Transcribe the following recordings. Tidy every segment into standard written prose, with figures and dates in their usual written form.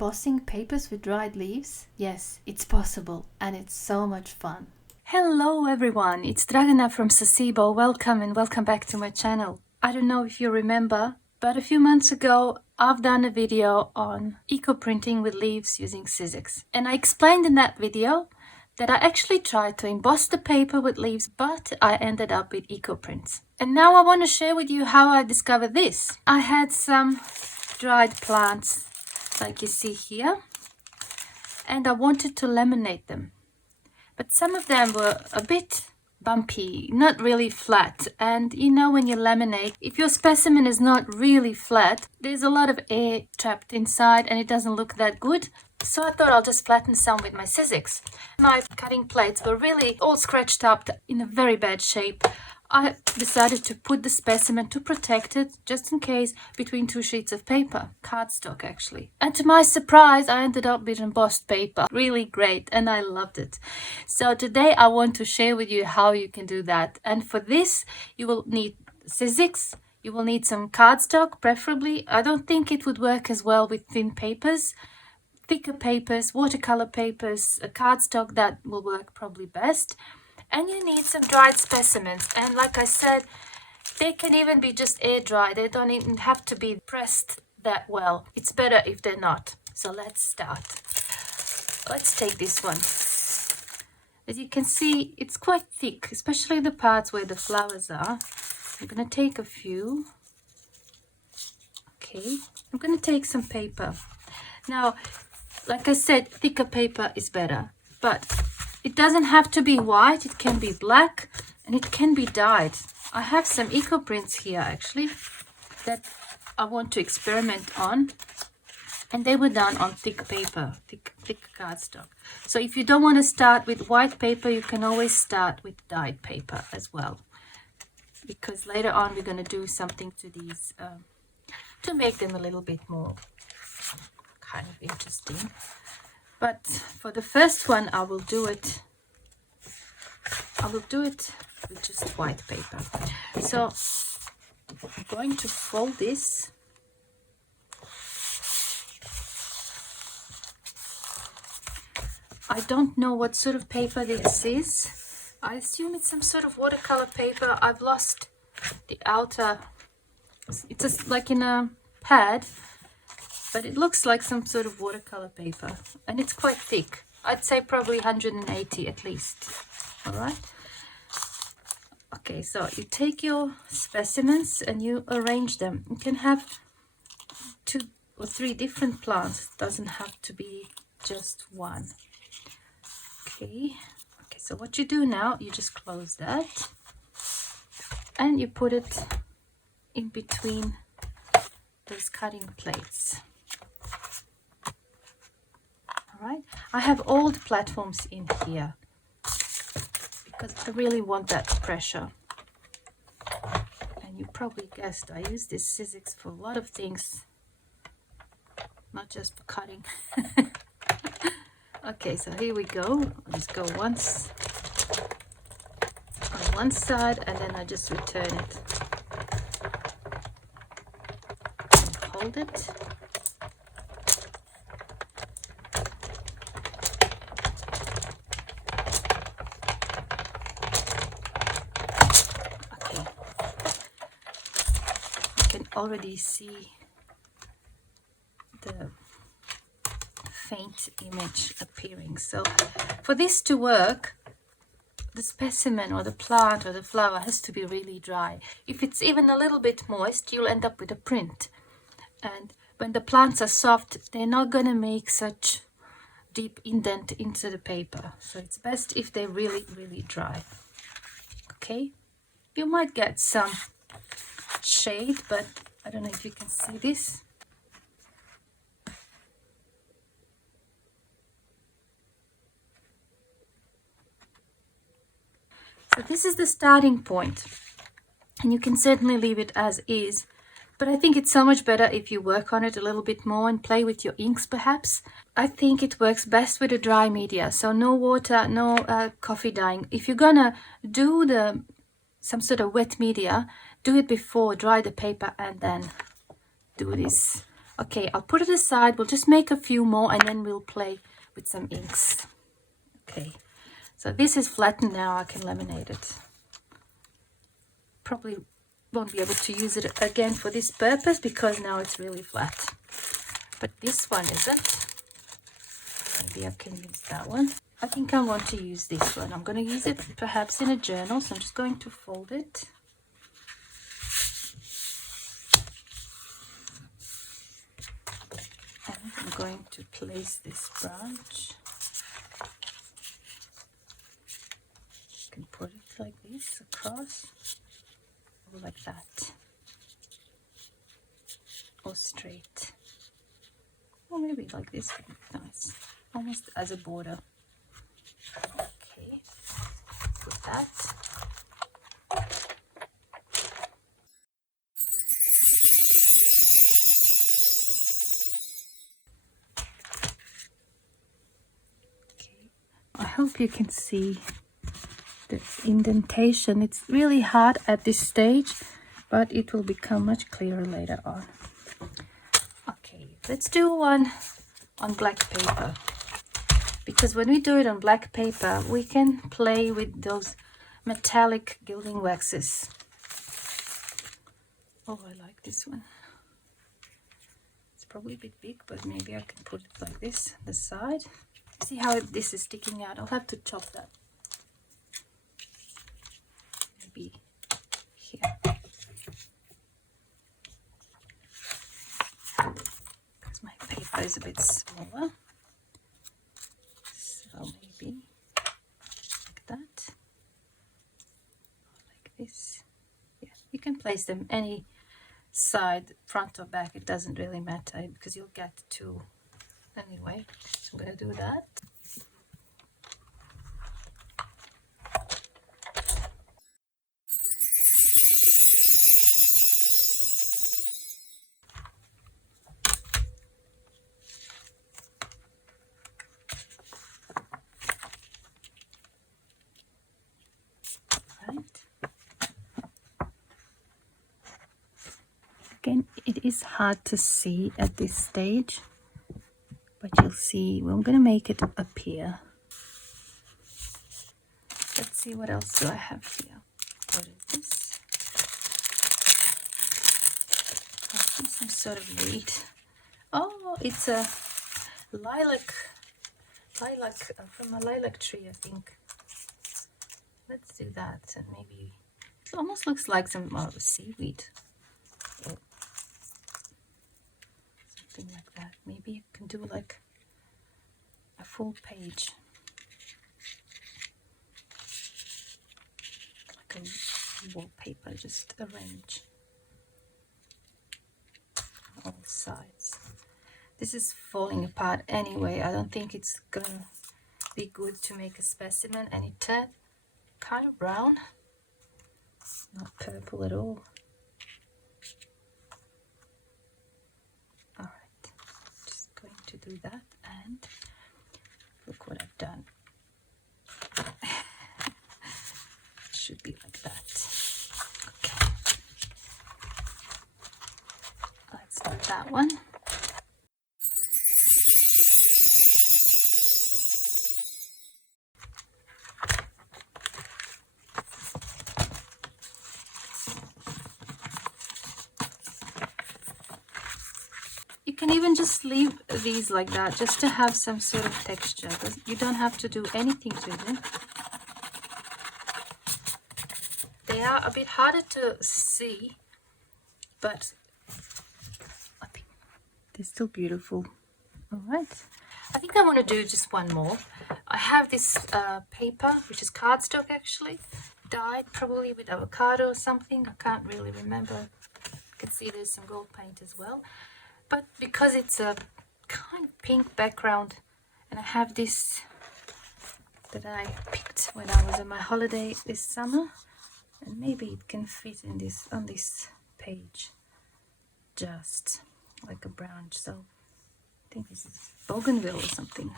embossing papers with dried leaves? Yes, it's possible and it's so much fun. Hello everyone, it's Dragana from Sasibo. Welcome and welcome back to my channel. I don't know if you remember, but a few months ago I've done a video on eco-printing with leaves using Sizzix. And I explained in that video that I actually tried to emboss the paper with leaves, but I ended up with eco-prints. And now I want to share with you how I discovered this. I had some dried plants like you see here, and I wanted to laminate them, but some of them were a bit bumpy, not really flat. And you know, when you laminate, if your specimen is not really flat, there's a lot of air trapped inside and it doesn't look that good. So I thought I'll just flatten some with my Sizzix. My cutting plates were really all scratched up in a very bad shape. I decided to put the specimen to protect it, just in case, between two sheets of paper, cardstock actually. And to my surprise, I ended up with embossed paper. Really great, and I loved it. So today I want to share with you how you can do that. And for this, you will need Sizzix. You will need some cardstock, preferably. I don't think it would work as well with thin papers. Thicker papers, watercolor papers, a cardstock, that will work probably best. And you need some dried specimens, and like I said, they can even be just air dry. They don't even have to be pressed that well. It's better if they're not. So let's start. Let's take this one. As you can see, it's quite thick, especially the parts where the flowers are. I'm going to take a few. Okay, I'm going to take some paper. Now, like I said, thicker paper is better, but it doesn't have to be white. It can be black and it can be dyed. I have some eco prints here actually that I want to experiment on, and they were done on thick paper, thick cardstock. So if you don't want to start with white paper, you can always start with dyed paper as well, because later on we're going to do something to these to make them a little bit more kind of interesting. But for the first one, I will do it with just white paper. So I'm going to fold this. I don't know what sort of paper this is. I assume it's some sort of watercolor paper. I've lost the outer, it's just like in a pad, but it looks like some sort of watercolor paper, and it's quite thick. I'd say probably 180 at least. All right. Okay, so you take your specimens and you arrange them. You can have 2 or 3 different plants. It doesn't have to be just one. Okay. Okay, so what you do now, you just close that and you put it in between those cutting plates. Right. I have old platforms in here because I really want that pressure. And you probably guessed I use this Sizzix for a lot of things, not just for cutting. Okay, so here we go. I'll just go once on one side and then I just return it and hold it. Already see the faint image appearing. So for this to work, the specimen or the plant or the flower has to be really dry. If it's even a little bit moist, you'll end up with a print. And when the plants are soft, they're not going to make such deep indent into the paper. So it's best if they're really, really dry. Okay, you might get some shade, but I don't know if you can see this. So this is the starting point, and you can certainly leave it as is, but I think it's so much better if you work on it a little bit more and play with your inks perhaps. I think it works best with a dry media, so no water, no coffee dyeing. If you're gonna do some sort of wet media, do it before, dry the paper and then do this. Okay, I'll put it aside. We'll just make a few more and then we'll play with some inks. Okay, so this is flattened now. I can laminate it. Probably won't be able to use it again for this purpose because now it's really flat. But this one isn't. Maybe I can use that one. I think I want to use this one. I'm going to use it perhaps in a journal, so I'm just going to fold it. And I'm going to place this branch. You can put it like this across, or like that, or straight, or maybe like this would be nice, almost as a border. Okay, put that. Okay, I hope you can see the indentation. It's really hard at this stage, but it will become much clearer later on. Okay, let's do one on black paper, because when we do it on black paper we can play with those metallic gilding waxes. Oh, I like this one. It's probably a bit big, but maybe I can put it like this, the side. See how this is sticking out? I'll have to chop that. Maybe here. Because my paper is a bit smaller. So maybe like that. Or like this. Yeah, you can place them any side, front or back, it doesn't really matter because you'll get two anyway. So I'm going to do that. Right. Again, it is hard to see at this stage, but you'll see we're going to make it appear. Let's see, what else do I have here? What is this? I see some sort of weed. Oh, it's a lilac from a lilac tree, I think. Let's do that, and maybe it almost looks like some seaweed. Or something like that. Maybe you can do like a full page. Like a wallpaper, just arrange all sides. This is falling apart anyway. I don't think it's gonna be good to make a specimen, and it turned kind of brown, not purple at all. All right, just going to do that, and look what I've done. It should be like that. Okay, let's do that one. You can even just leave these like that, just to have some sort of texture. You don't have to do anything to them. They are a bit harder to see, but I think they're still beautiful. All right, I think I want to do just one more. I have this paper, which is cardstock actually, dyed probably with avocado or something. I can't really remember. You can see there's some gold paint as well. But because it's a kind of pink background, and I have this that I picked when I was on my holiday this summer, and maybe it can fit in this on this page, just like a branch. So I think this is bougainville or something,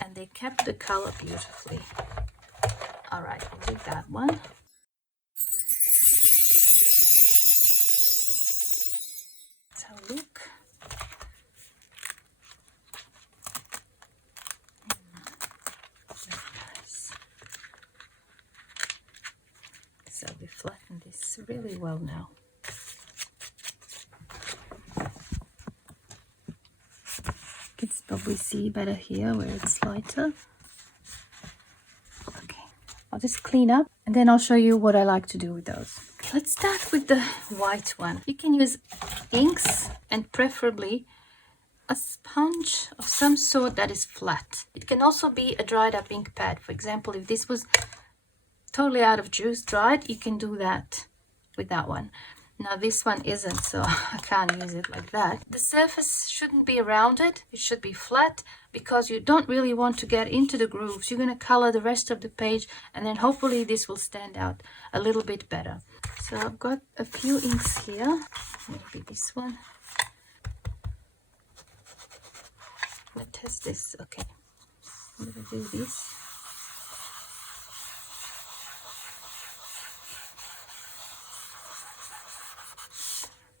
and they kept the color beautifully. All right, I'll do that one. Let's have a look. this really well now. You can probably see better here where it's lighter. Okay, I'll just clean up and then I'll show you what I like to do with those. Let's start with the white one. You can use inks and preferably a sponge of some sort that is flat. It can also be a dried up ink pad. For example, if this was totally out of juice, dried, you can do that with that one. Now this one isn't, so I can't use it like that. The surface shouldn't be rounded, it should be flat, because you don't really want to get into the grooves. You're going to color the rest of the page, and then hopefully this will stand out a little bit better. So I've got a few inks here, maybe this one. Let's test this. Okay, I'm going to do this.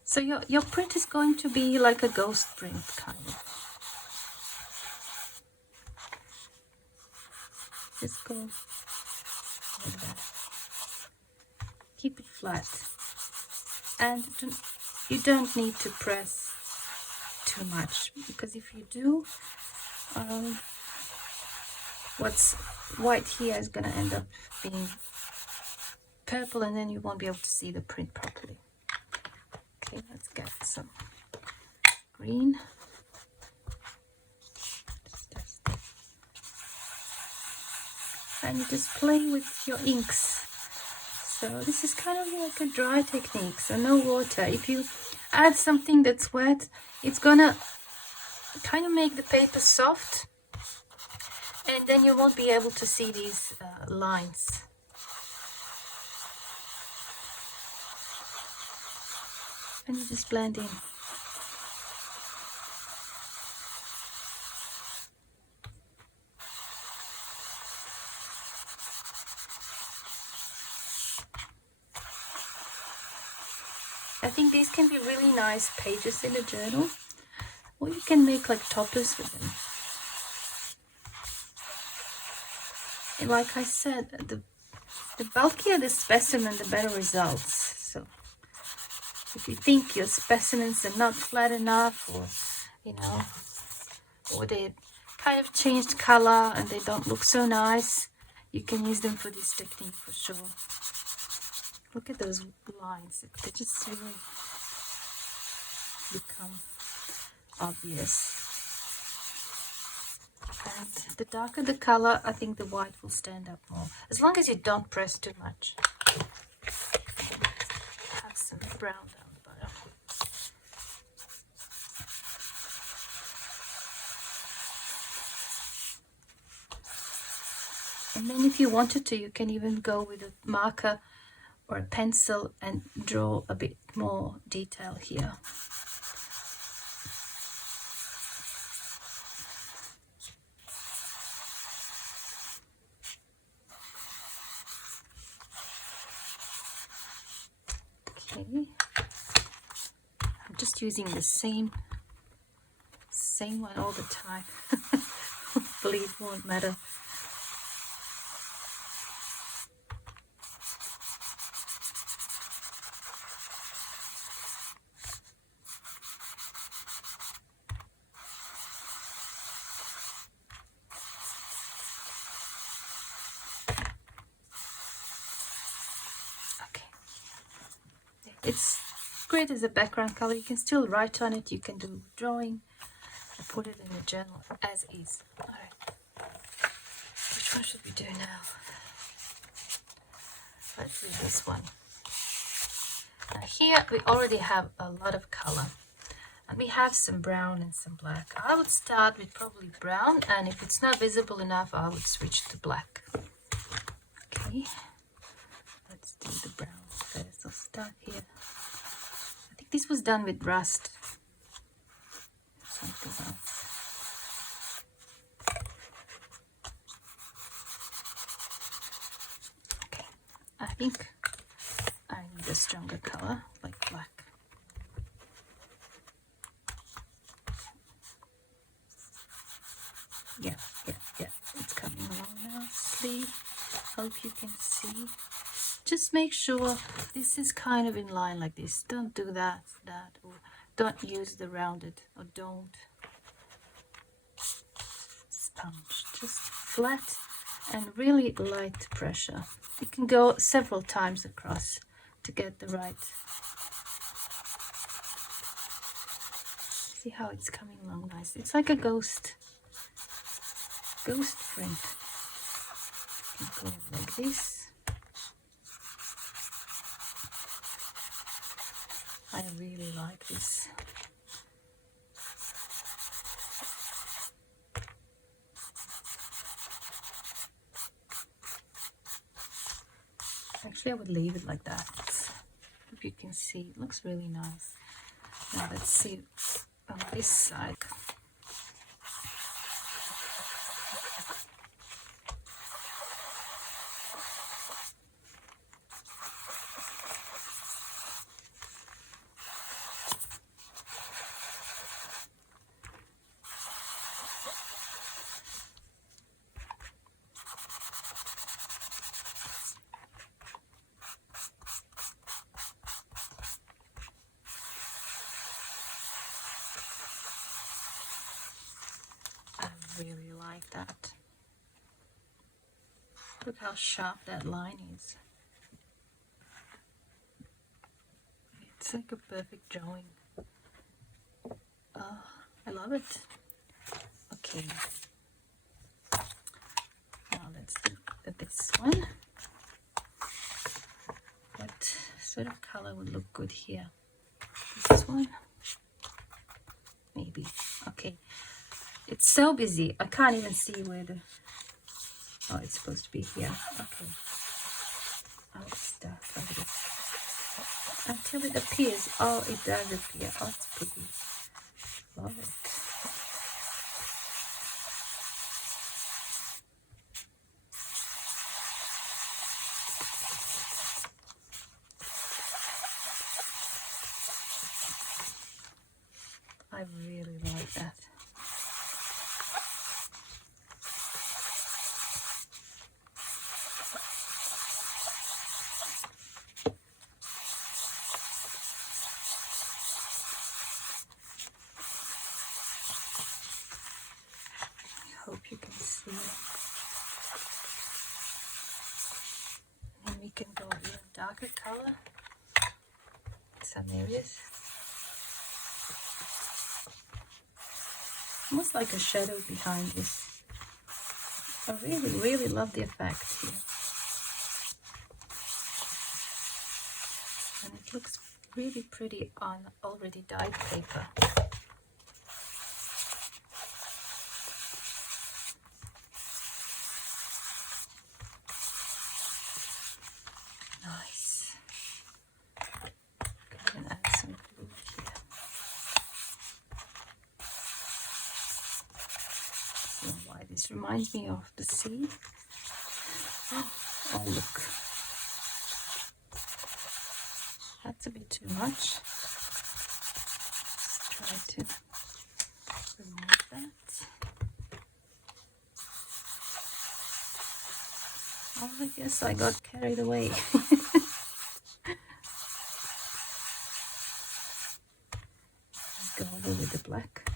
So your print is going to be like a ghost print, kind of. Just go like that. Keep it flat. And you don't need to press too much, because if you do, what's white here is going to end up being purple, and then you won't be able to see the print properly. Okay, let's get some green. And you just play with your inks. So this is kind of like a dry technique, so no water. If you add something that's wet, it's gonna kind of make the paper soft, and then you won't be able to see these lines. And you just blend in. I think these can be really nice pages in a journal, or you can make like toppers with them. And like I said, the bulkier the specimen, the better results. So if you think your specimens are not flat enough, or you know, or they kind of changed color and they don't look so nice, you can use them for this technique for sure. Look at those lines, they just really become obvious. And the darker the color, I think the white will stand up more, as long as you don't press too much. Have some brown down the bottom. And then if you wanted to, you can even go with a marker or a pencil and draw a bit more detail here. Okay, I'm just using the same one all the time. Hopefully it won't matter. It's great as a background color. You can still write on it, you can do drawing, or put it in your journal as is. Alright, which one should we do now? Let's do this one. Now here we already have a lot of color, and we have some brown and some black. I would start with probably brown, and if it's not visible enough, I would switch to black. Okay, let's do the brown first. I'll start here. I think this was done with rust. Something else. Okay, I think I need a stronger color, like black. Yeah, it's coming along now. Sleeve. Hope you can see. just make sure this is kind of in line like this. Don't do that, or don't use the rounded, or don't sponge. Just flat and really light pressure. You can go several times across to get the right. See how it's coming along nice. It's like a ghost print. You can go like this. I really like this. Actually, I would leave it like that. If you can see, it looks really nice. Now let's see on this side. Really like that. Look how sharp that line is. It's like a perfect drawing. I love it. Okay, now let's do this one. What sort of color would look good here? This one? Maybe. Okay. It's so busy, I can't even see where the... Oh, it's supposed to be here. Okay. I'll start like this. Until it appears. Oh, it does appear. Oh, it's pretty. Love it. I really like that. Hope you can see. And we can go even darker color in some areas. Almost like a shadow behind this. I really love the effect here. And it looks really pretty on already dyed paper. Nice. Can add some blue here. I don't know why this reminds me of the sea. Oh, look. That's a bit too much. Let's try to remove that. Oh, I guess I got carried away. Go over with the black.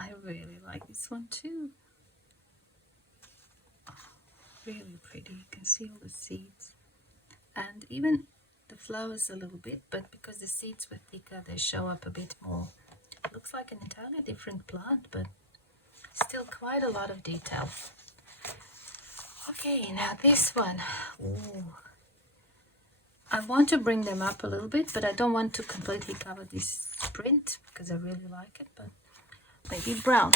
I really like this one too. Oh, really pretty. You can see all the seeds and even the flowers a little bit, but because the seeds were thicker they show up a bit more. It looks like an entirely different plant, but still quite a lot of detail. Okay, now this one. Ooh. I want to bring them up a little bit, but I don't want to completely cover this print because I really like it, but maybe brown.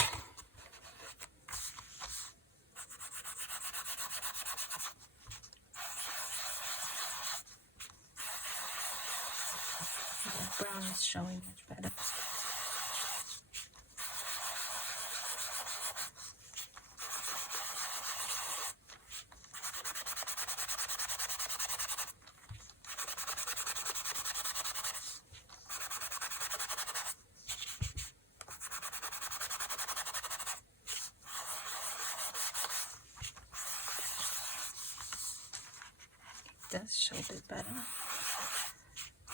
brown is showing much better. Does show a bit better,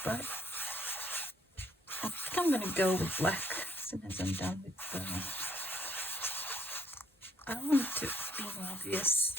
but I think I'm gonna go with black as soon as I'm done with brown. I want it to be more obvious.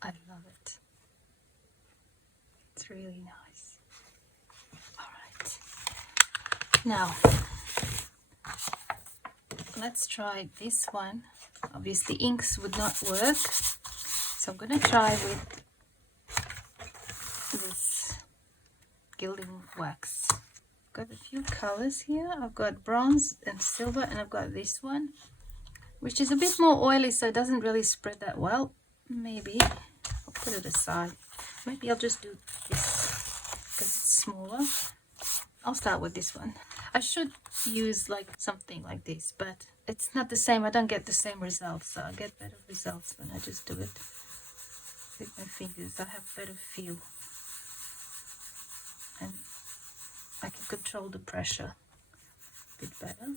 I love it. It's really nice. All right. Now, let's try this one. Obviously, inks would not work. So I'm going to try with this Gilding Wax. I've got a few colors here. I've got bronze and silver, and I've got this one, which is a bit more oily, so it doesn't really spread that well. Maybe I'll put it aside. Maybe I'll just do this because it's smaller. I'll start with this one. I should use like something like this, but it's not the same. I don't get the same results, so I get better results when I just do it with my fingers. I have better feel, and I can control the pressure a bit better.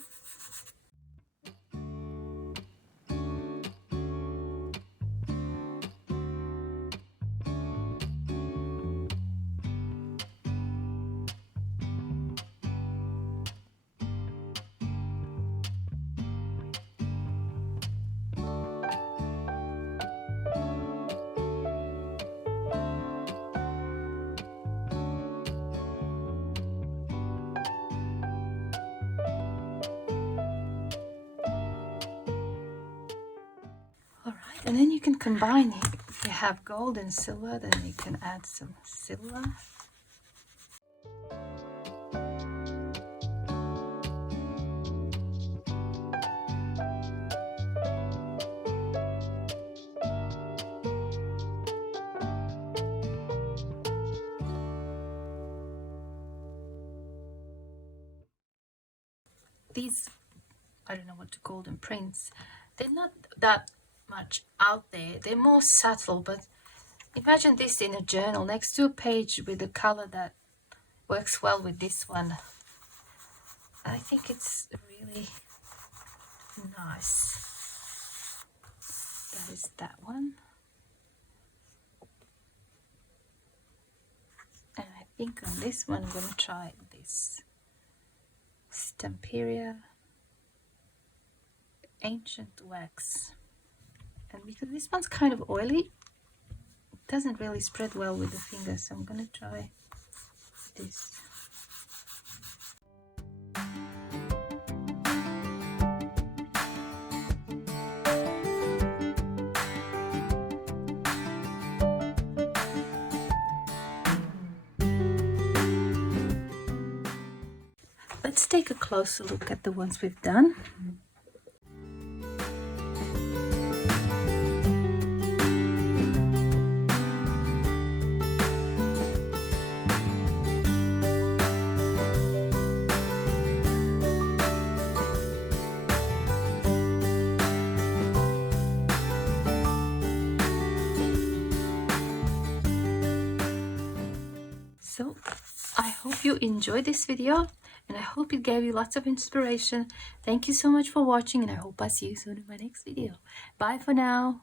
And then you can combine it. If you have gold and silver, then you can add some silver. These, I don't know what to call them, prints, they're not that much out there. They're more subtle, but imagine this in a journal next to a page with a color that works well with this one. I think it's really nice. That is that one. And I think on this one I'm going to try this Stamperia Ancient Wax. And because this one's kind of oily, it doesn't really spread well with the fingers, so I'm going to try this. Let's take a closer look at the ones we've done. So I hope you enjoyed this video, and I hope it gave you lots of inspiration. Thank you so much for watching, and I hope I see you soon in my next video. Bye for now.